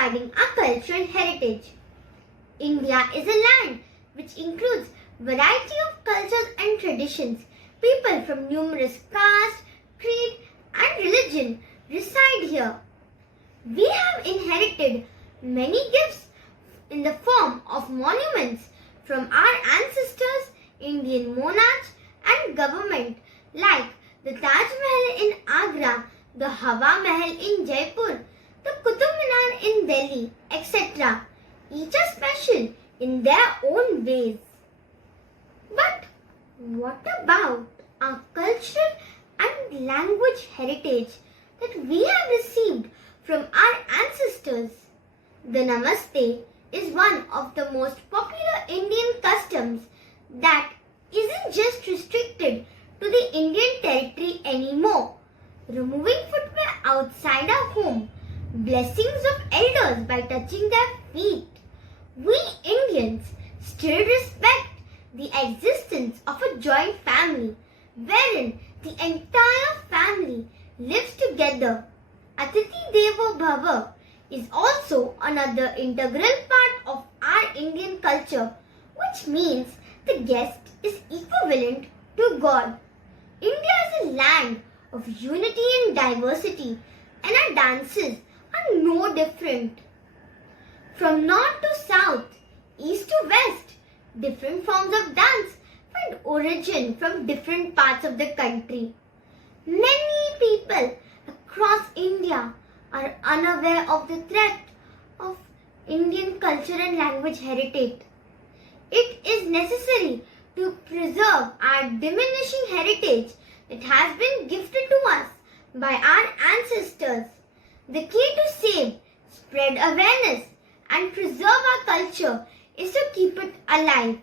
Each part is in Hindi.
regarding our cultural heritage. India is a land which includes variety of cultures and traditions. People from numerous castes, creed and religion reside here. We have inherited many gifts in the form of monuments from our ancestors, Indian monarchs and government like the Taj Mahal in Agra, the Hawa Mahal in Jaipur, the Qutub Minar in Delhi, etc. Each are special in their own ways. But what about our cultural and language heritage that we have received from our ancestors? The Namaste is one of the most popular Indian customs that isn't just restricted to the Indian territory anymore. Removing footwear outside our home, blessings of elders by touching their feet. We Indians still respect the existence of a joint family wherein the entire family lives together. Atithi Devo Bhava is also another integral part of our Indian culture, which means the guest is equivalent to God. India is a land of unity and diversity, and our dances are no different. From north to south, east to west, different forms of dance find origin from different parts of the country. Many people across India are unaware of the threat of Indian culture and language heritage. It is necessary to preserve our diminishing heritage that has been gifted to us by our ancestors. The key to save, spread awareness and preserve our culture is to keep it alive,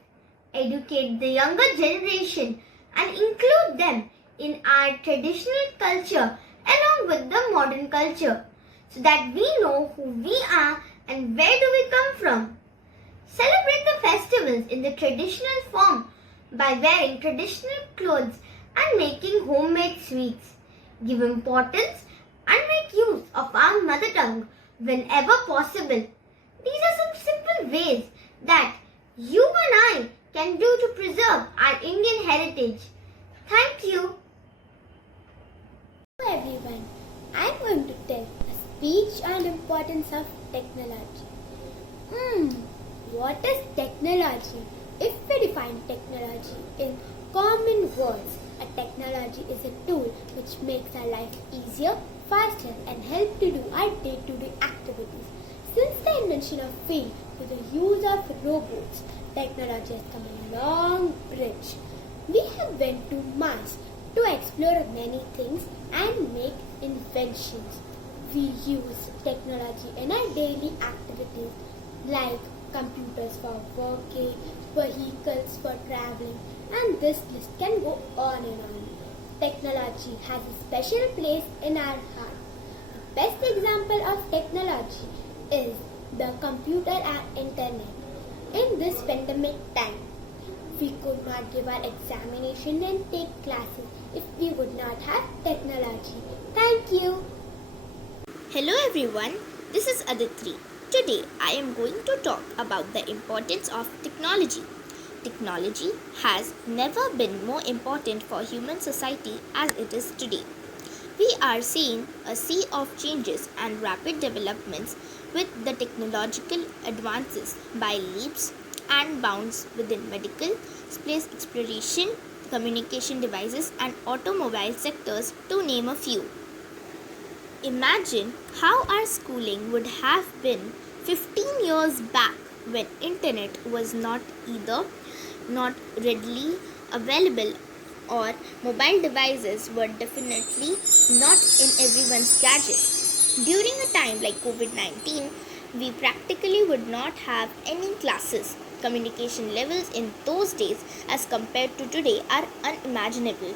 educate the younger generation and include them in our traditional culture along with the modern culture so that we know who we are and where do we come from. Celebrate the festivals in the traditional form by wearing traditional clothes and making homemade sweets. Give importance and make use of our mother tongue whenever possible. These are some simple ways that you and I can do to preserve our Indian heritage. Thank you. Hello everyone, I am going to tell a speech on the importance of technology. What is technology? If we define technology in common words, a technology is a tool which makes our life easier, faster and help to do our day-to-day activities. Since the invention of wheel to the use of robots, technology has come a long bridge. We have went to Mars to explore many things and make inventions. We use technology in our daily activities like computers for working, vehicles for traveling, and this list can go on and on. Technology has a special place in our heart. The best example of technology is the computer and internet. In this pandemic time, we could not give our examination and take classes if we would not have technology. Thank you. Hello everyone, this is Aditri. Today I am going to talk about the importance of technology. Technology has never been more important for human society as it is today. We are seeing a sea of changes and rapid developments with the technological advances by leaps and bounds within medical, space exploration, communication devices and automobile sectors to name a few. Imagine how our schooling would have been 15 years back when internet was not readily available or mobile devices were definitely not in everyone's gadget. During a time like COVID-19, we practically would not have any classes. Communication levels in those days as compared to today are unimaginable.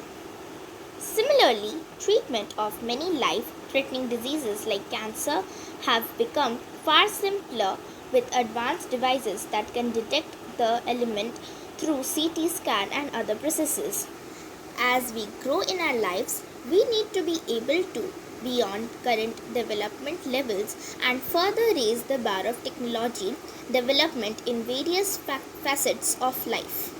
Similarly, treatment of many life-threatening diseases like cancer have become far simpler with advanced devices that can detect the element through CT scan and other processes. As we grow in our lives, we need to be able to beyond current development levels and further raise the bar of technology development in various facets of life.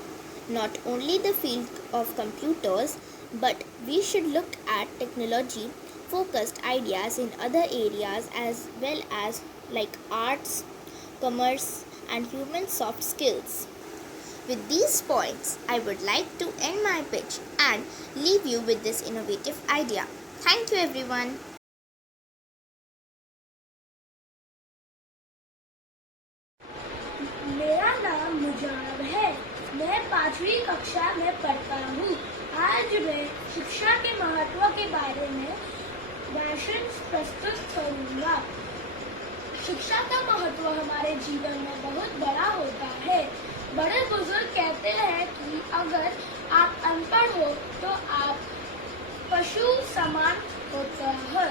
Not only the field of computers, but we should look at technology focused ideas in other areas as well as like arts, commerce, and human soft skills. With these points, I would like to end my pitch and leave you with this innovative idea. Thank you, everyone. मेरा नाम मुजाब है। मैं 5वीं कक्षा में पढ़ता हूँ। आज मैं शिक्षा के महत्व के बारे में भाषण प्रस्तुत करूँगा। शिक्षा का महत्व हमारे जीवन में बहुत बड़ा होता है। बड़े बुजुर्ग कहते हैं कि अगर आप अनपढ़ हो तो आप पशु समान होता है।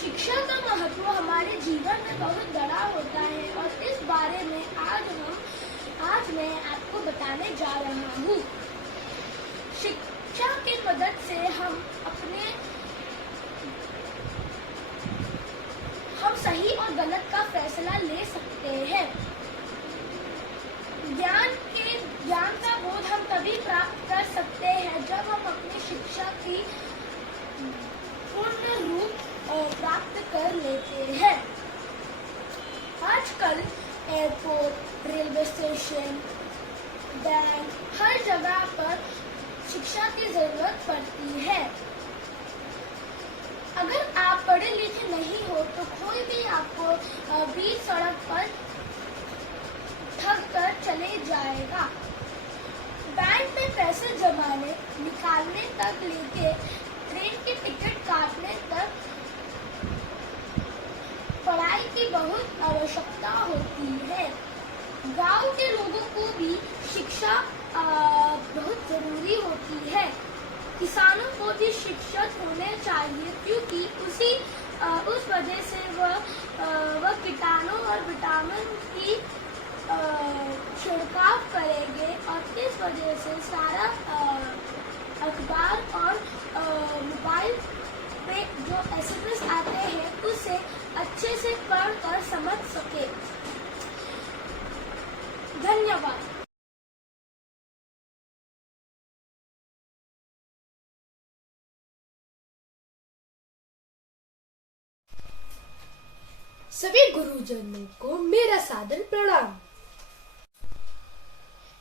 शिक्षा का महत्व हमारे जीवन में बहुत बड़ा होता है और इस बारे में आज मैं आपको बताने जा रहा हूँ। शिक्षा की मदद से हम सही और गलत का फैसला ले सकते हैं। ज्ञान का बोध हम तभी प्राप्त कर सकते हैं जब हम अपनी शिक्षा की पूर्ण रूप प्राप्त कर लेते हैं। आजकल एयरपोर्ट, रेलवे स्टेशन, बैंक, हर जगह पर शिक्षा की जरूरत पड़ती है। अगर आप पढ़े लिखे नहीं हो तो कोई भी आपको बीच सड़क पर ठग कर चले जाएगा। बैंक में पैसे जमाने निकालने तक लेके ट्रेन की टिकट काटने तक पढ़ाई की बहुत आवश्यकता होती है। गांव के लोगों को भी शिक्षा बहुत जरूरी होती है। किसानों को भी शिक्षित होने चाहिए क्योंकि उस वजह से वह कीटाणु और विटामिन की छिड़काव करेंगे और इस वजह से सारा अखबार और मोबाइल पे जो एसएमएस आते हैं उसे अच्छे से पढ़ कर समझ सके। धन्यवाद। सभी गुरुजनों को मेरा सादर प्रणाम।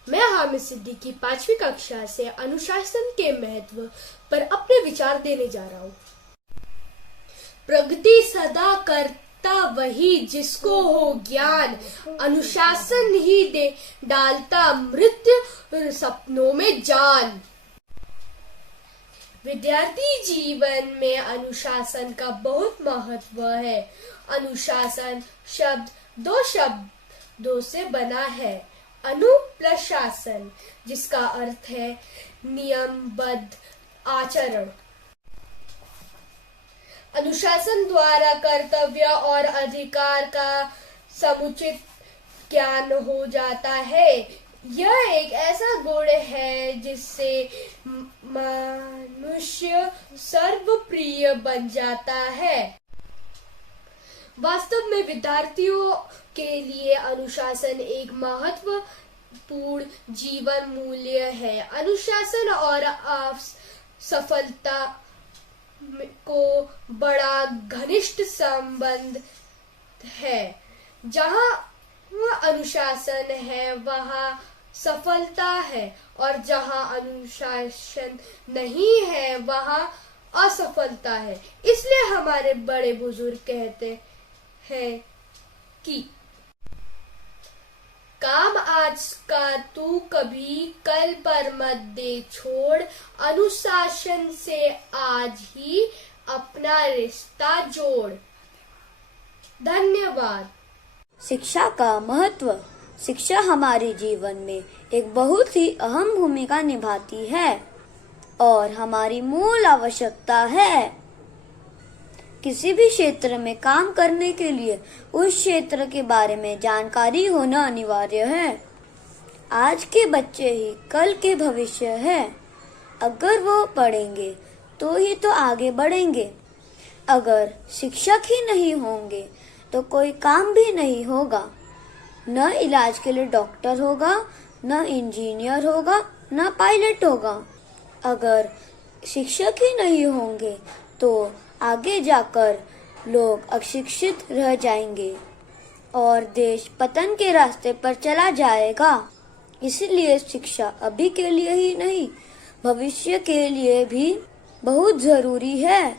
मैं हामिद सिद्दीकी 5वीं कक्षा से अनुशासन के महत्व पर अपने विचार देने जा रहा हूँ। प्रगति सदा करता वही जिसको हो ज्ञान, अनुशासन ही दे डालता मृत्यु सपनों में जान। विद्यार्थी जीवन में अनुशासन का बहुत महत्व है। अनुशासन शब्द दो शब्दों से बना है, अनु प्लस शासन, जिसका अर्थ है नियमबद्ध आचरण। अनुशासन द्वारा कर्तव्य और अधिकार का समुचित ज्ञान हो जाता है। यह एक ऐसा गुण है जिससे मनुष्य सर्वप्रिय बन जाता है। वास्तव में विद्यार्थियों के लिए अनुशासन एक महत्वपूर्ण जीवन मूल्य है। अनुशासन और सफलता को बड़ा घनिष्ठ संबंध है। जहाँ अनुशासन है वहाँ सफलता है और जहाँ अनुशासन नहीं है वहाँ असफलता है। इसलिए हमारे बड़े बुजुर्ग कहते हैं कि काम आज का तू कभी कल पर मत दे छोड़, अनुशासन से आज ही अपना रिश्ता जोड़। धन्यवाद। शिक्षा का महत्व। शिक्षा हमारे जीवन में एक बहुत ही अहम भूमिका निभाती है और हमारी मूल आवश्यकता है। किसी भी क्षेत्र में काम करने के लिए उस क्षेत्र के बारे में जानकारी होना अनिवार्य है। आज के बच्चे ही कल के भविष्य है। अगर वो पढ़ेंगे तो ही तो आगे बढ़ेंगे। अगर शिक्षक ही नहीं होंगे तो कोई काम भी नहीं होगा। न इलाज के लिए डॉक्टर होगा, न इंजीनियर होगा, न पायलट होगा। अगर शिक्षक ही नहीं होंगे तो आगे जाकर लोग अशिक्षित रह जाएंगे और देश पतन के रास्ते पर चला जाएगा। इसलिए शिक्षा अभी के लिए ही नहीं, भविष्य के लिए भी बहुत जरूरी है।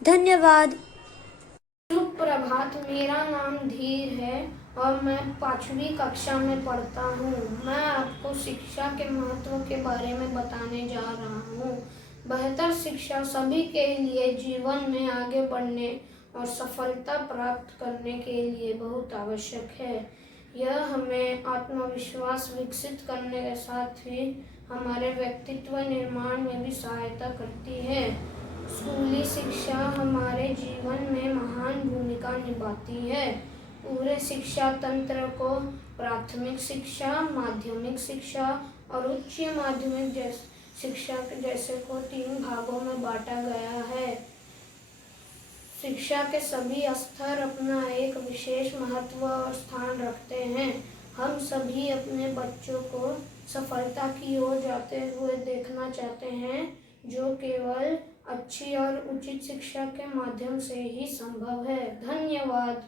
धन्यवाद। सुप्रभात, मेरा नाम धीर है और मैं 5वीं कक्षा में पढ़ता हूँ। मैं आपको शिक्षा के महत्व के बारे में बताने जा रहा हूँ। बेहतर शिक्षा सभी के लिए जीवन में आगे बढ़ने और सफलता प्राप्त करने के लिए बहुत आवश्यक है। यह हमें आत्मविश्वास विकसित करने के साथ ही हमारे व्यक्तित्व निर्माण में भी सहायता करती है। स्कूली शिक्षा हमारे जीवन में महान भूमिका निभाती है। पूरे शिक्षा तंत्र को प्राथमिक शिक्षा, माध्यमिक शिक्षा और उच्च माध्यमिक शिक्षा जैसे को 3 भागों में बांटा गया है। शिक्षा के सभी स्तर अपना एक विशेष महत्व और स्थान रखते हैं। हम सभी अपने बच्चों को सफलता की ओर जाते हुए देखना चाहते हैं, जो केवल अच्छी और उचित शिक्षा के माध्यम से ही संभव है। धन्यवाद।